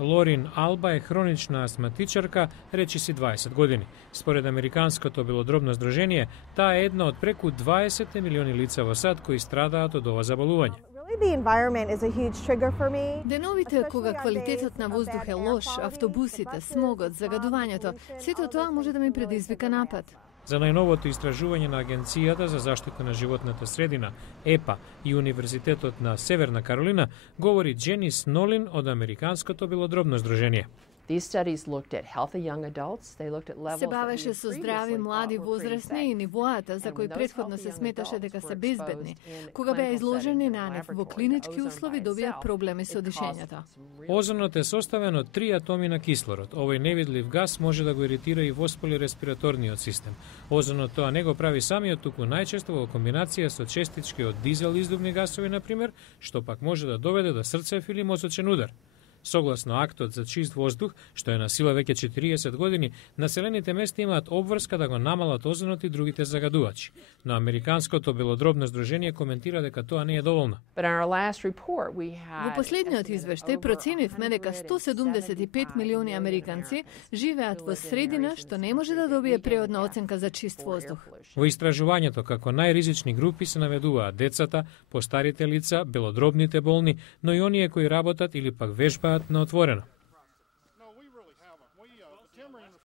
Lorin Alba je hronična astmatičarka, reči si 20 godini. Според Американското белодробно здружение, таа е една од преку 20 милиони лица во свет кои страдаат од ова заболување. Деновите кога квалитетот на воздух е лош, автобусите, смогот, загадувањето, сето тоа може да ми предизвика напад. За најновото истражување на Агенцијата за заштита на животната средина, ЕПА и Универзитетот на Северна Каролина, говори Дженис Нолин од Американското белодробно здружение. Се бавеше со здрави млади возрастни и нивоата за кои претходно се сметаше дека се безбедни. Кога беа изложени на нив во клинички услови, добија проблеми со дишењето. Озонот е составен од 3 атоми на кислород. Овој невидлив гас може да го иритира и воспали респираторниот систем. Озонот тоа не го прави самиот, туку најчесто во комбинација со честички од дизел издувни гасови, например, што пак може да доведе до срцев или мозочен удар. Согласно актот за чист воздух, што е на сила веќе 40 години, населените места имаат обврска да го намалат озонот и другите загадувачи. Но Американското белодробно здружение коментира дека тоа не е доволно. Во последниот извештај проценивме дека 175 милиони американци живеат во средина што не може да добие преодна оценка за чист воздух. Во истражувањето како најризични групи се наведуваат децата, постарите лица, белодробните болни, но и оние кои работат или пак вежбаат на отворено.